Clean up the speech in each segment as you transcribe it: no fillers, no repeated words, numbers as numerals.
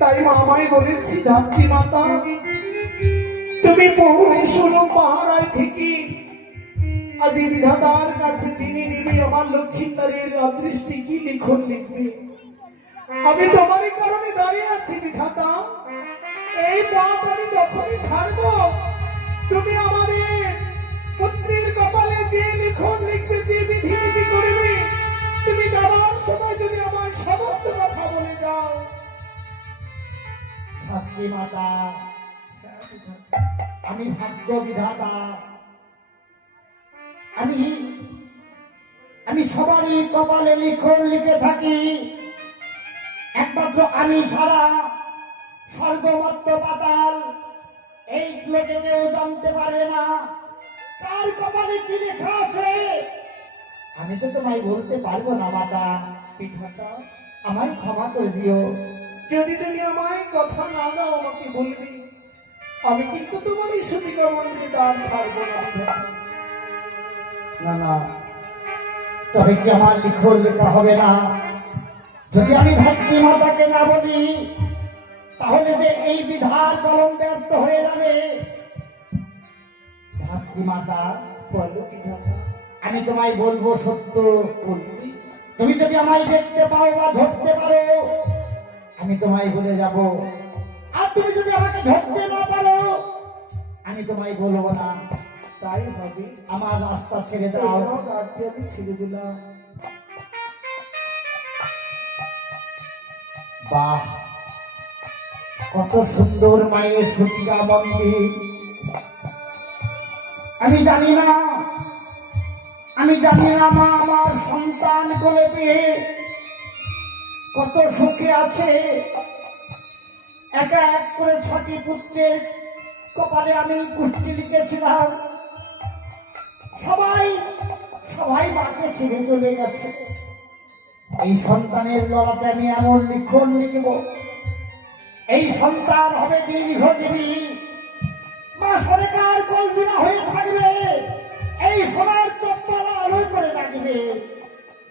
তাই মামাই বলেছি, ধাত্রী মাতা তুমি পৌরে শোনো পাহারায় থেকে আজি বিধাতার কাছে চিনি নিবি আমার লক্ষ্মীন্দারের অদৃষ্টি কি লিখন লিখবে। আমি তোমারই কারণে দাঁড়িয়ে আছি বিধাতা, এই পথ আমি তখনই ছাড়বো তুমি আমাদের পুত্রের কপালে যে লিখন লিখবে, যে বিধি নীতি করবে। তুমি যাবার সময় যদি আমার সমস্ত কথা বলে যাও। ধাত্রী মাতা, আমি ভাগ্য বিধাতা, আমি সবারই কপালে লিখন লিখে থাকি। একমাত্র আমি ছাড়া স্বর্গমত্ত পাতাল এই লোকে কেউ জানতে পারবে না কার কপালে কি লেখা আছে। আমি তো তোমায় বলতে পারবো না মাতা। বিধাতা আমায় ক্ষমা করে দিও। যদি তুমি আমায় কথা না দাও, আমাকে বলবি, আমি কিন্তু তোমার এই সতিকা মন্দিরে দ্বার ছাড়বো না বিধাতা। না না, তবে কি আমার লিখন লেখা হবে না? যদি আমি ধাত্রী মাতাকে না বলি তাহলে যে এই বিধার কলম ব্যর্থ হয়ে যাবে। ধাত্রী মাতা, বলো বিধাতা। আমি তোমায় বলবো সত্য। তুমি যদি আমায় দেখতে পাও বা ধরতে পারো আমি তোমায় বলে যাব, আর তুমি যদি আমাকে ধরতে না পারো আমি তোমায় বলবো না। তাই হবে। আমার রাস্তা ছেড়ে দাও। দ্বারটি আমি ছেড়ে দিলাম। বাহ, কত সুন্দর মায়ের সতীরা মন্দির। আমি জানি না মা আমার সন্তান কোলে পেয়ে কত সুখে আছে। একা এক করে 6টি পুত্রের কপালে আমি কুষ্টি লিখেছিলাম। সবাই মাকে ছেড়ে চলে গেছে। এই সন্তানের ললাটে আমি এমন লিখন লিখব, এই সন্তান হবে দীর্ঘজীবী, মা সরকার কল্পনা হয়ে থাকবে, এই সোনার চপ্পালা আলো করে রাখবে।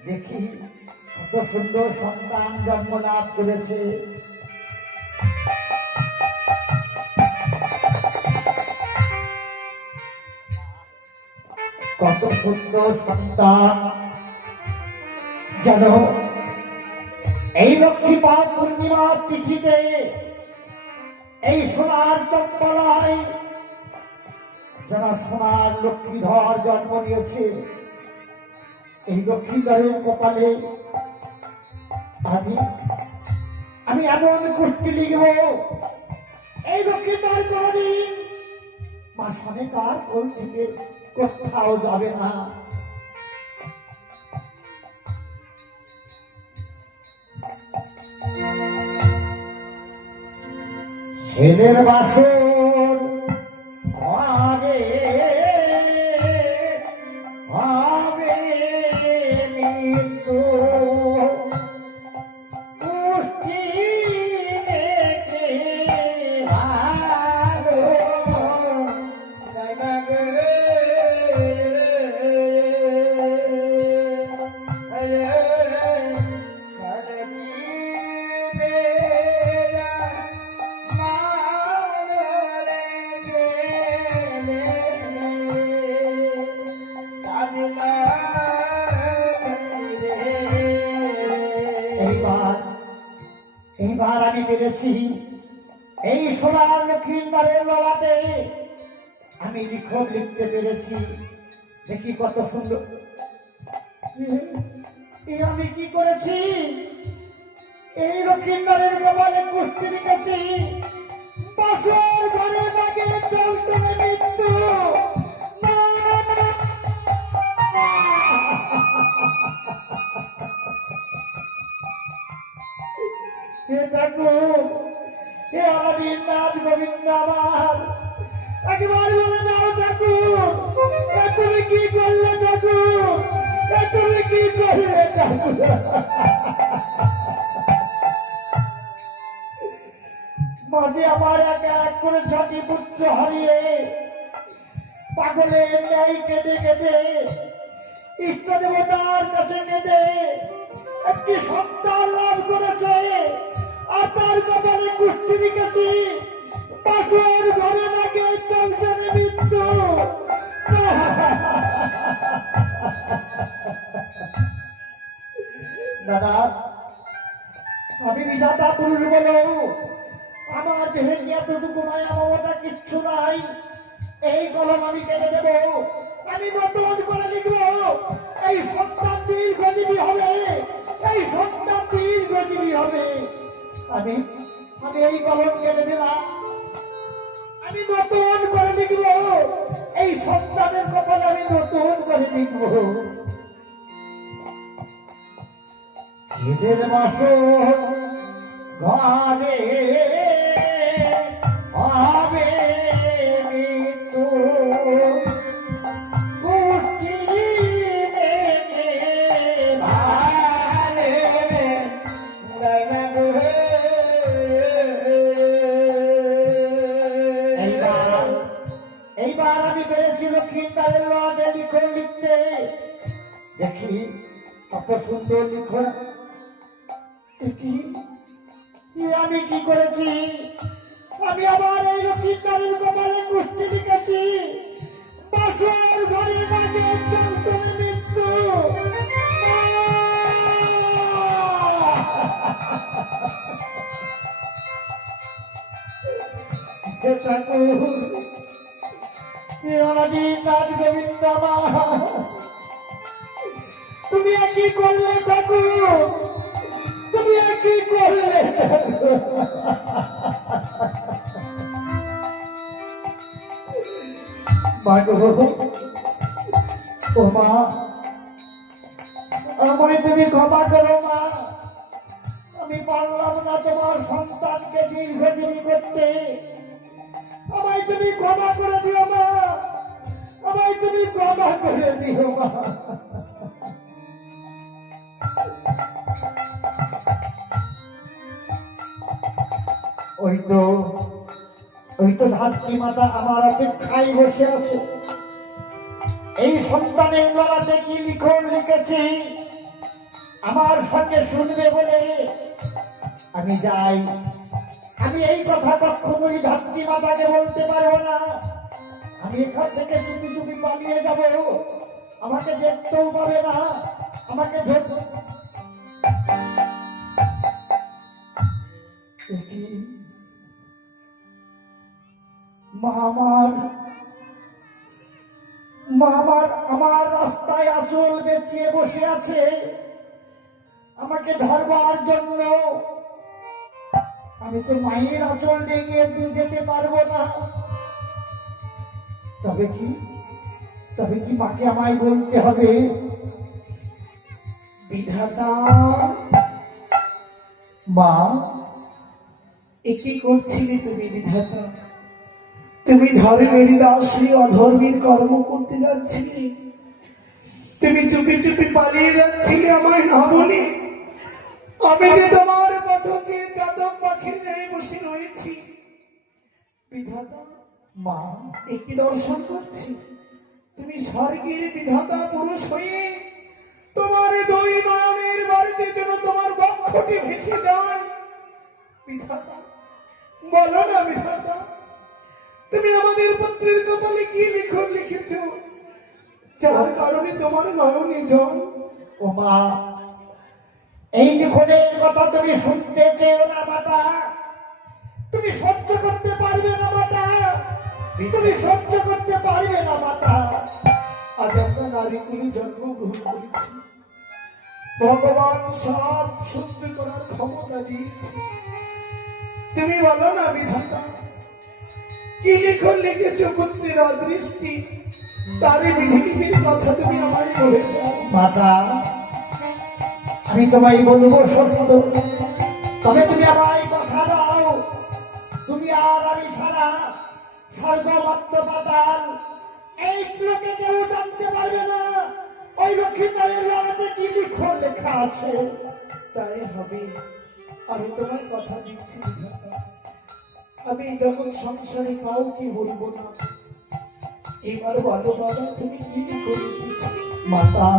দেখি কত সুন্দর সন্তান জন্ম লাভ করেছে। কত সুন্দর সন্তান যেন এই লক্ষ্মীপা পূর্ণিমার তিথিতে এই সোনার চপ্পলায় যারা সোনার লক্ষ্মীধর জন্ম নিয়েছে, এই লক্ষ্মীধরের কপালে আমি এমন কুষ্টি লিখব, এই লক্ষ্মীধর কোনদিন মা সনেকার কোল থেকে কোথাও যাবে না। ছেলের বাসর ঘরে হবে মৃত্যু, কুষ্টি লেখে ভালো এইবার আমি পেরেছি। এই সোনার লক্ষ্মীন্দারের ললাটে আমি লিখন লিখতে পেরেছি। দেখি কত সুন্দর। আমি কি করেছি? এই লক্ষ্মীন্দারের কপালে কুষ্টি লিখেছি, বাসর ঘরে লাগে দর্শনে মৃত্যু। হে ঠাকুর, হে আমাদের নাথ গোবিন্দ আমার, একবার বলে দাও ঠাকুর, তুমি কি করলে ঠাকুর, তুমি কি করলে ঠাকুর? মাঝে আমার একা এক করে 6টি পুত্র হারিয়ে পাগলের ন্যায় কেঁদে কেঁদে ইষ্ট দেবতার কাছে কেঁদে একটি সন্তান লাভ করেছে, আর তার কপালে দাদা, আমি বিধাতা পুরুষ বলেও আমার দেহে কি এতটুকু মায়া মমতা কিচ্ছু নাই। এই কলম আমি কেটে দেব, আমি নতুন করে লিখব। এই সন্তান দীর্ঘজীবী হবে, এই সন্তান দীর্ঘজীবী হবে। আমি আমি এই কলম কেটে দিলাম, আমি নতুন করে লিখব। এই সন্তানের কপালে আমি নতুন করে লিখব। ছেলের বাসর ঘরে হবে মৃত্যু, গোষ্ঠী লেগে ভালে এইবার আমি পেরেছি লক্ষ্মীদারের লটে লিখন লিখতে। দেখি কত সুন্দর লিখন। দেখি আমি কি করেছি। আমি আবার এই লক্ষ্মীদারের কপালে কুষ্টি লিখেছি, বাসর ঘরে মাঝে চলচলে মৃত্যু। হে ঠাকুর, নাথ গোবিন্দ মা, তুমি একই করলে ঠাকুর, তুমি একই করলে। ও মা, আমায় তুমি ক্ষমা করো মা। আমি পারলাম না তোমার সন্তানকে দীর্ঘজীবী করতে। আমায় তুমি ক্ষমা করে দিও মা, আমায় তুমি ক্ষমা করে দিও মা। ওই তো ধাত্রী মাতা আমার অপেক্ষায় বসে আছে। এই সন্তানের গলাতে কি লিখন লিখেছি আমার সঙ্গে শুনবে বলে আমি যাই। আমি এই কথা কখনোই ধাত্রী মাতাকে বলতে পারবো না। আমি এখান থেকে চুপি চুপি পালিয়ে যাব, আমাকে দেখতেও পাবে না, আমাকে আমার রাস্তায় আঁচল বেঁচিয়ে বসে আছে আমাকে ধরবার জন্য। আমি তো মায়ের আঁচল ডেঙিয়ে যেতে পারবো না। তবে কি মাকে আমায় বলতে হবে, বিধাতা মা এ কি করছিলে তুমি বিধাতা? তুমি ধর্মের দাসী অধর্মের কর্ম করতে যাচ্ছিলে, তুমি চুপি চুপি পালিয়ে যাচ্ছিলে আমায় না বলে। আমি যে তোমার পথ চেয়ে চাতক পাখির ন্যায় বসে রয়েছি বিধাতা। মা একই দর্শন করছি, তুমি স্বর্গের বিধাতা পুরুষ হয়ে তোমার দুই নয়নের বাড়িতে যেন তোমার বক্ষটি ভেসে যায় বিধাতা। বলো না বিধাতা, তুমি আমাদের পুত্রের কপালে কি লিখন লিখেছ যার কারণে তোমার নয়নে জল? ও মা, এই লিখনের কথা তুমি শুনতে চেও না মাতা। তুমি সহ্য করতে পারবে না মাতা, তুমি সহ্য করতে পারবে না মাতা। আজ আমরা নারী কুলে জন্মগ্রহণ করেছি, ভগবান সব সহ্য করার ক্ষমতা দিয়েছে। তুমি বলো না বিধাতা, কি লিখন লিখেছ পুত্রের অদৃষ্টি, তারই বিধিলিপির কথা তুমি আমায় বলেছ মাতা। আমি তোমায় বলবো সত্য, তবে তুমি আমায় কথা দাও, তুমি আর আমি ছাড়া স্বর্গ মর্ত পাতাল এই লোকে কেউ জানতে পারবে না ওই লক্ষ্মীদারের লড়াতে কি লিখন লেখা আছে। তাই হবে, আমি তোমার কথা দিচ্ছি বিধাতা। আমি যখন সংসারে কাউকে বলবো না। এবার বলো বাবা, তুমি কি লিখন লিখেছ? মাতা,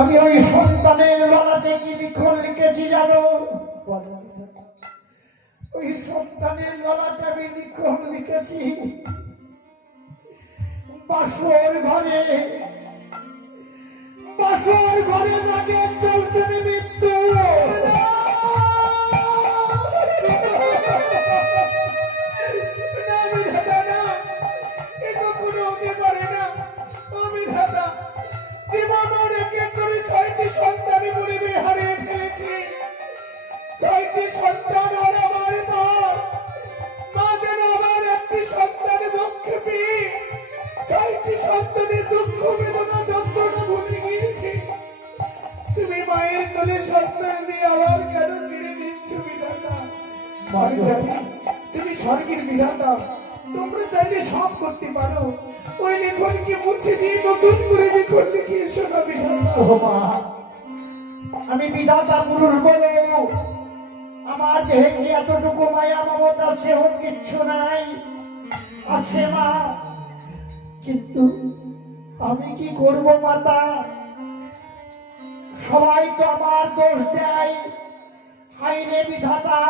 আমি ওই সন্তানের লড়াতে কি লিখন লিখেছি জানো? বলো বিধাতা। ওই সন্তানের লড়াতে আমি লিখন লিখেছি, বাসর ঘরে নাগে চলছে মৃত্যু। না বিধাতা না, এ তো কোনো হতে পারে না। ও বিধাতা, জীবন রেখে করে 6টি সন্তানই পরিবে হারিয়ে ফেলেছি। 6টি সন্তান হারাবার পর মা যেন আবার একটি সন্তান বক্ষে পেয়ে 6টি সন্তানের দুঃখ বেদনা যন্ত্রণা ভুলে গিয়েছি। তুমি মায়ের কোলে সন্তান দিয়ে আবার কেন কিনে নিচ্ছ বিধাতা? আমি জানি তুমি স্বর্গের বিধাতা, তোমরা চাইলে সব করতে পারো। ওই লেখনকে মুছে দিয়ে নতুন করে লেখন লিখে এসো না বিধাতা। ও মা, আমি বিধাতা পুরুষ বলে আমার দেহে কি এতটুকু মায়া মমতা সেহ কিচ্ছু নাই? আছে মা, কিন্তু আমি কি করব মাতা? সবাই তো আমার দোষ দেয়। হাই রে বিধাতা,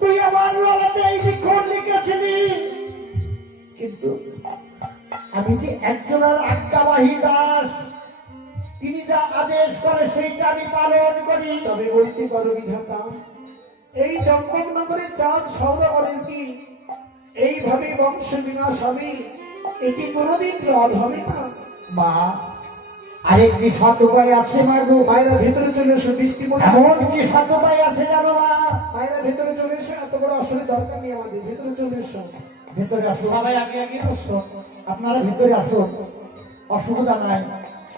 তুই আমার ললাটে এই লিখন লিখেছিলি, কিন্তু আমি যে একজনের আজ্ঞাবাহী দাস, তিনি যা আদেশ করে সেইটা আমি পালন করি। তবে বলতে পারো বিধাতা, এই চম্পকনগরে চাঁদ সওদাগরের কি এইভাবে বংশ বিনাশ হবে? এ কি কোনোদিন রদ হবে না? মা, আরেকটি সৎ উপায় আছে মা গো। মায়েরা ভেতরে চলে এসো, বৃষ্টি পড়ে। এমন কি সৎ উপায় আছে জানো মা? মায়েরা ভেতরে চলে এসো, এত বড় আসলে দরকার নেই আমাদের, ভেতরে চলে এসো। ভেতরে আসো, সবাই আগে আগে বসো। আপনারা ভেতরে আসুন, অসুবিধা নাই।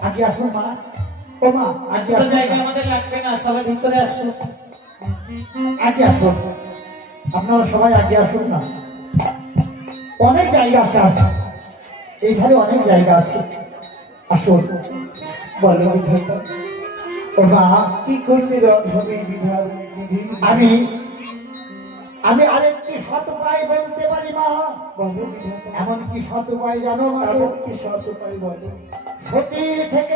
আগে আসুন মা। ও মা, আগে এত আসুন জায়গা না। আমাদের লাগবে না, সবাই ভিতরে আসো। আগে আসুন, আপনারা সবাই আগে আসুন না। অনেক জায়গা আছে, এইখানে অনেক জায়গা আছে, আসুন। বলো বিধাতা, ও মা, কি করলে রদ হবে এই বিধার বিধি? আমি আমি আরেকটি সৎ উপায় বলতে পারি মা। বলো বিধাতা, এমন কি সৎ উপায় জানো মা? এমন কি সৎ উপায় বলো? সতীর থেকে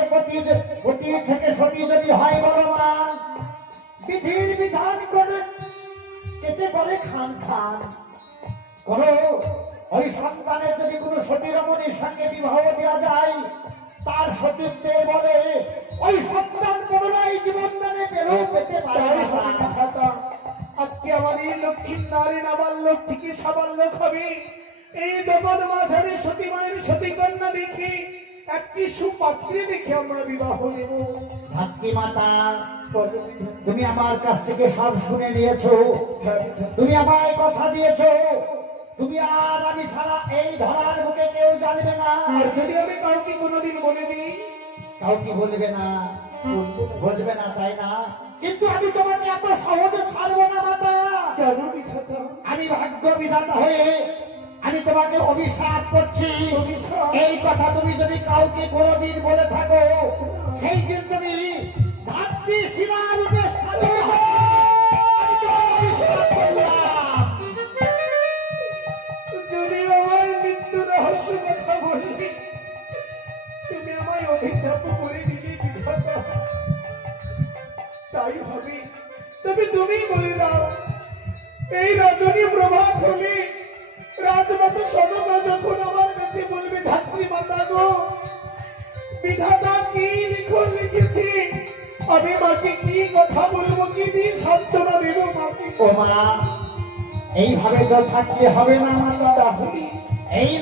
সতী যদি হয় বলো মা, বিধির বিধান করে কেটে করে খান খান কোন ওই সন্তানের যদি কোনো সতী রমণীর সঙ্গে বিবাহ দেওয়া যায়, তার সতীত্বের বলে ওই সন্তান পুনরায় জীবন দানে পেলেও পেতে পারে তাই না। হবে বিধাতা, আজকে আমাদের লক্ষ্মীর নারী নাবালক থেকে সাবালক হবে। এই জগৎ মাঝারে সতী মায়ের সতী কন্যা দেখে, একটি সুপাত্রে দেখে আমরা বিবাহ নেব। ধাত্রী মাতা, বলো বিধাতা, তুমি আমার কাছ থেকে সব শুনে নিয়েছো, তুমি আমায় কথা দিয়েছো, তুমি আর আমি ছাড়া এই ধরার বুকে কেউ জানবে না। আর যদি আমি কাউকে কোনোদিন বলে দিই? কাউকে বলবে না, বলবো না। বলবে না, তাই না? কিন্তু আমি তোমাকে এত সহজে ছাড়বো না মাতা। কেন বিধাতা? আমি ভাগ্য বিধাতা হয়ে আমি তোমাকে অভিশাপ করছি। অভিশাপ? এই কথা তুমি যদি কাউকে কোনোদিন বলে থাকো, সেই দিন তুমি ধাত্রী শিলারূপে স্থাপিত হবে। আমি তোমাকে অভিশাপ করলাম। যদি আমার মৃত্যু রহস্য কথা বলি, তুমি আমায় অভিশাপ করে দিলে বিধাতা, তাই হবে। তবে তুমি বলে দাও, এই রজনী প্রভাত হলে রাজমাতা সনকা যখন আমার কাছে বলবে, ধাত্রী মাতা গো, বিধাতা কি লিখন লিখেছি, আমি মাকে কি কথা বলবো, কি দিয়ে সান্ত্বনা দেব মাকে? ও মা, এইভাবে তো থাকতে হবে না মাতা। তাহলে এই